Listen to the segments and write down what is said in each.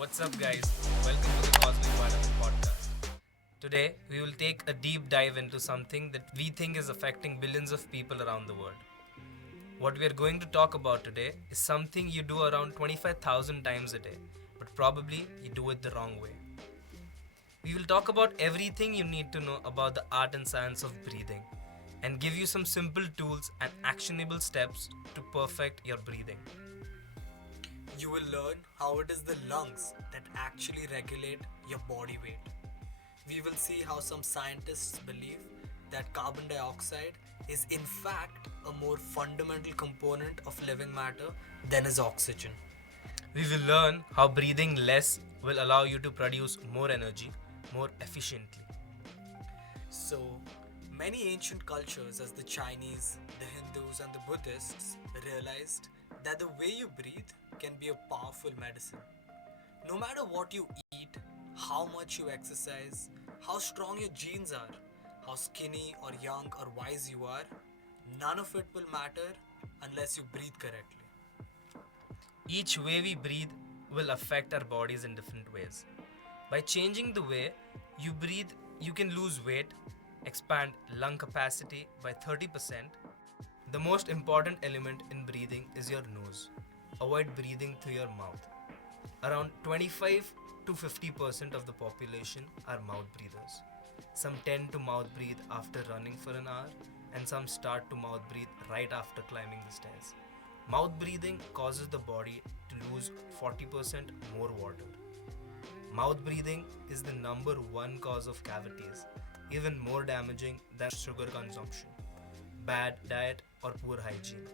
What's up, guys? Welcome to the Cosmic Vitamin Podcast. Today, we will take a deep dive into something that we think is affecting billions of people around the world. What we are going to talk about today is something you do around 25,000 times a day, but probably you do it the wrong way. We will talk about everything you need to know about the art and science of breathing and give you some simple tools and actionable steps to perfect your breathing. You will learn how it is the lungs that actually regulate your body weight. We will see how some scientists believe that carbon dioxide is in fact a more fundamental component of living matter than is oxygen. We will learn how breathing less will allow you to produce more energy more efficiently. So, many ancient cultures, as the Chinese, the Hindus, and the Buddhists, realized that the way you breathe can be a powerful medicine. No matter what you eat, how much you exercise, how strong your genes are, how skinny or young or wise you are, none of it will matter unless you breathe correctly. Each way we breathe will affect our bodies in different ways. By changing the way you breathe, you can lose weight, expand lung capacity by 30%. The most important element in breathing is your nose. Avoid breathing through your mouth. Around 25 to 50% of the population are mouth breathers. Some tend to mouth breathe after running for an hour, and some start to mouth breathe right after climbing the stairs. Mouth breathing causes the body to lose 40% more water. Mouth breathing is the number one cause of cavities, even more damaging than sugar consumption, bad diet, or poor hygiene.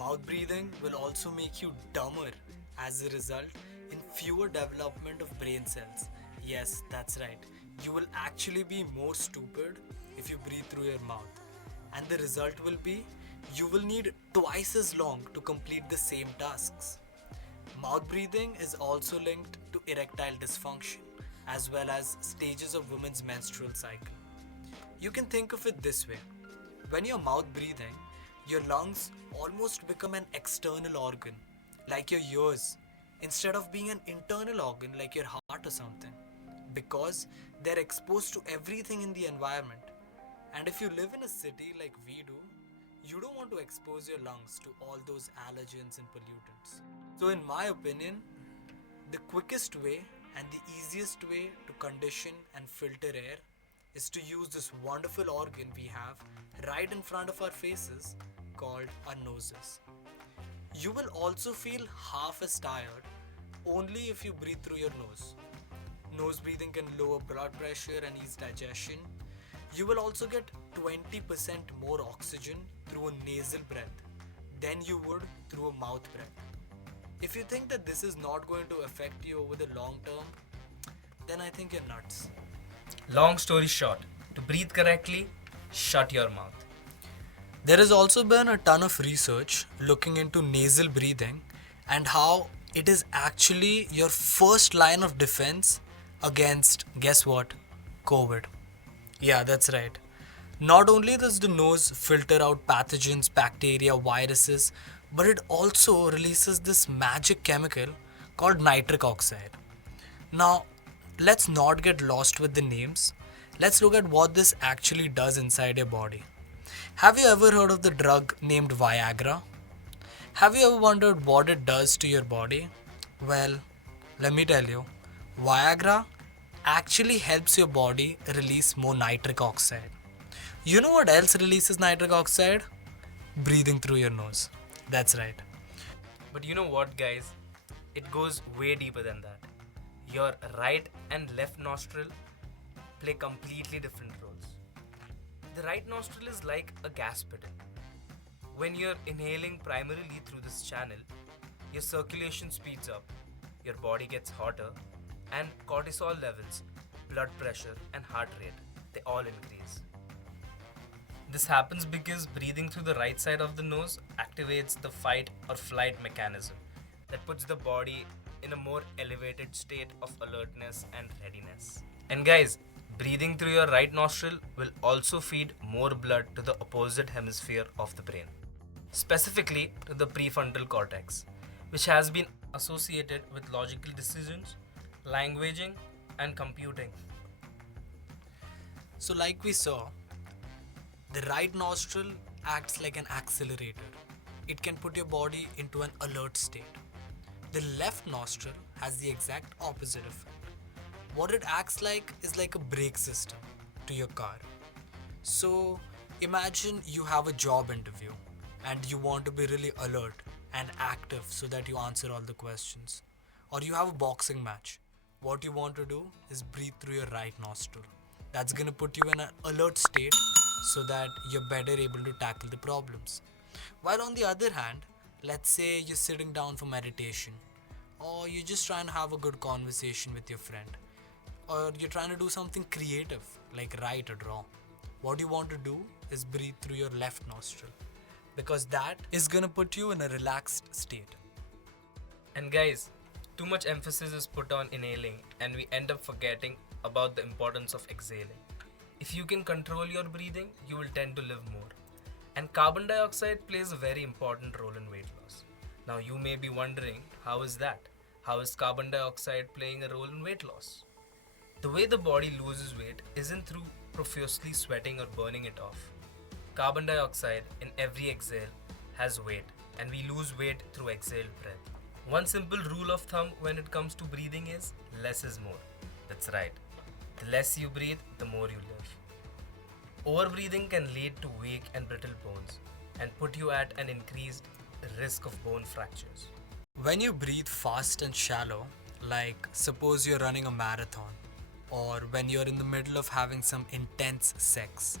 Mouth breathing will also make you dumber as a result in fewer development of brain cells. Yes, that's right. You will actually be more stupid if you breathe through your mouth. And the result will be you will need twice as long to complete the same tasks. Mouth breathing is also linked to erectile dysfunction as well as stages of women's menstrual cycle. You can think of it this way. When you're mouth breathing, your lungs almost become an external organ, like your ears, instead of being an internal organ like your heart or something, because they're exposed to everything in the environment. And if you live in a city like we do, you don't want to expose your lungs to all those allergens and pollutants. So, in my opinion, the quickest way and the easiest way to condition and filter air is to use this wonderful organ we have right in front of our faces called our noses. You will also feel half as tired only if you breathe through your nose. Nose breathing can lower blood pressure and ease digestion. You will also get 20% more oxygen through a nasal breath than you would through a mouth breath. If you think that this is not going to affect you over the long term, then I think you're nuts. Long story short, to breathe correctly, shut your mouth. There has also been a ton of research looking into nasal breathing and how it is actually your first line of defense against, guess what? COVID. Yeah, that's right. Not only does the nose filter out pathogens, bacteria, viruses, but it also releases this magic chemical called nitric oxide. Now, let's not get lost with the names. Let's look at what this actually does inside your body. Have you ever heard of the drug named Viagra? Have you ever wondered what it does to your body? Well, let me tell you, Viagra actually helps your body release more nitric oxide. You know what else releases nitric oxide? Breathing through your nose. That's right. But you know what, guys? It goes way deeper than that. Your right and left nostril play completely different roles. The right nostril is like a gas pedal. When you're inhaling primarily through this channel, your circulation speeds up, your body gets hotter, and cortisol levels, blood pressure, and heart rate, they all increase. This happens because breathing through the right side of the nose activates the fight or flight mechanism that puts the body in a more elevated state of alertness and readiness. And guys, breathing through your right nostril will also feed more blood to the opposite hemisphere of the brain, specifically to the prefrontal cortex, which has been associated with logical decisions, languaging, and computing. So, like we saw, the right nostril acts like an accelerator. It can put your body into an alert state. The left nostril has the exact opposite effect. What it acts like is like a brake system to your car. So, imagine you have a job interview and you want to be really alert and active so that you answer all the questions. Or you have a boxing match. What you want to do is breathe through your right nostril. That's gonna put you in an alert state so that you're better able to tackle the problems. While on the other hand, let's say you're sitting down for meditation, or you're just trying to have a good conversation with your friend, or you're trying to do something creative like write or draw. What you want to do is breathe through your left nostril because that is gonna put you in a relaxed state. And guys, too much emphasis is put on inhaling, and we end up forgetting about the importance of exhaling. If you can control your breathing, you will tend to live more. And carbon dioxide plays a very important role in weight loss. Now, you may be wondering, how is that? How is carbon dioxide playing a role in weight loss? The way the body loses weight isn't through profusely sweating or burning it off. Carbon dioxide in every exhale has weight, and we lose weight through exhaled breath. One simple rule of thumb when it comes to breathing is less is more. That's right. The less you breathe, the more you live. Overbreathing can lead to weak and brittle bones and put you at an increased risk of bone fractures. When you breathe fast and shallow, like suppose you're running a marathon, or when you're in the middle of having some intense sex,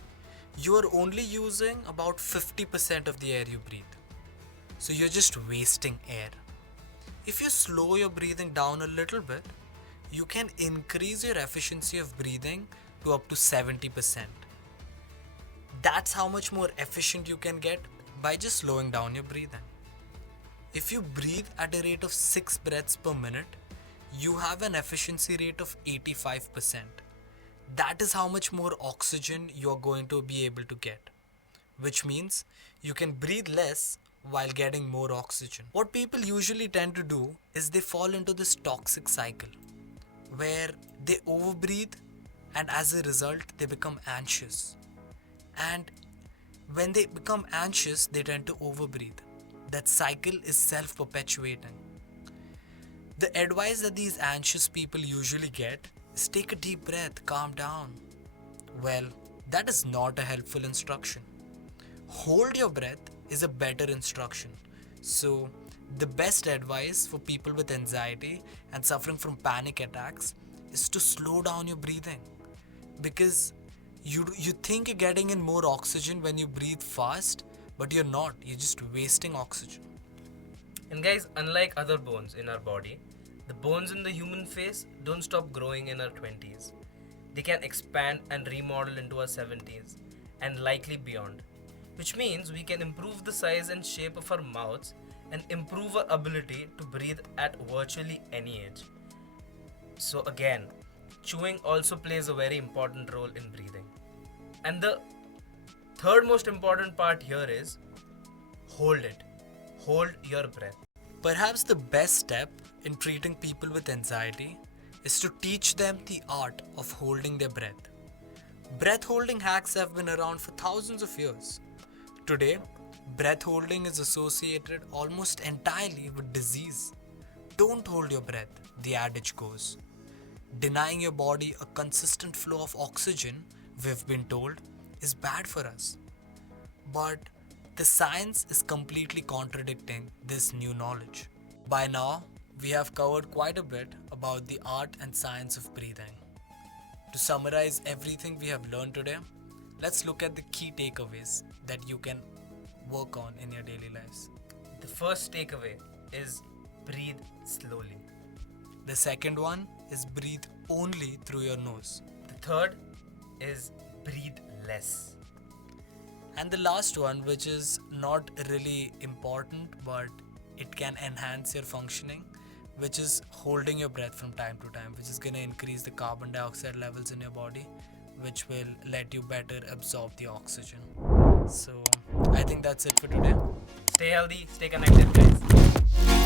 you are only using about 50% of the air you breathe. So you're just wasting air. If you slow your breathing down a little bit, you can increase your efficiency of breathing to up to 70%. That's how much more efficient you can get by just slowing down your breathing. If you breathe at a rate of 6 breaths per minute, you have an efficiency rate of 85%. That is how much more oxygen you are going to be able to get, which means you can breathe less while getting more oxygen. What people usually tend to do is they fall into this toxic cycle where they overbreathe and as a result they become anxious. And when they become anxious, they tend to overbreathe. That cycle is self-perpetuating. The advice that these anxious people usually get is take a deep breath, calm down. Well, that is not a helpful instruction. Hold your breath is a better instruction. So, the best advice for people with anxiety and suffering from panic attacks is to slow down your breathing. Because you think you're getting in more oxygen when you breathe fast, but you're not. You're just wasting oxygen. And guys, unlike other bones in our body, the bones in the human face don't stop growing in our 20s. They can expand and remodel into our 70s and likely beyond, which means we can improve the size and shape of our mouths and improve our ability to breathe at virtually any age. So again, chewing also plays a very important role in breathing. And the third most important part here is hold it. Hold your breath. Perhaps the best step in treating people with anxiety is to teach them the art of holding their breath. Breath holding hacks have been around for thousands of years. Today, breath holding is associated almost entirely with disease. Don't hold your breath, the adage goes. Denying your body a consistent flow of oxygen, we've been told, is bad for us. But the science is completely contradicting this new knowledge. By now, we have covered quite a bit about the art and science of breathing. To summarize everything we have learned today, let's look at the key takeaways that you can work on in your daily lives. The first takeaway is breathe slowly. The second one is breathe only through your nose. The third is breathe less. And the last one, which is not really important but it can enhance your functioning, which is holding your breath from time to time, which is going to increase the carbon dioxide levels in your body, which will let you better absorb the oxygen. So I think that's it for today. Stay healthy, stay connected, guys.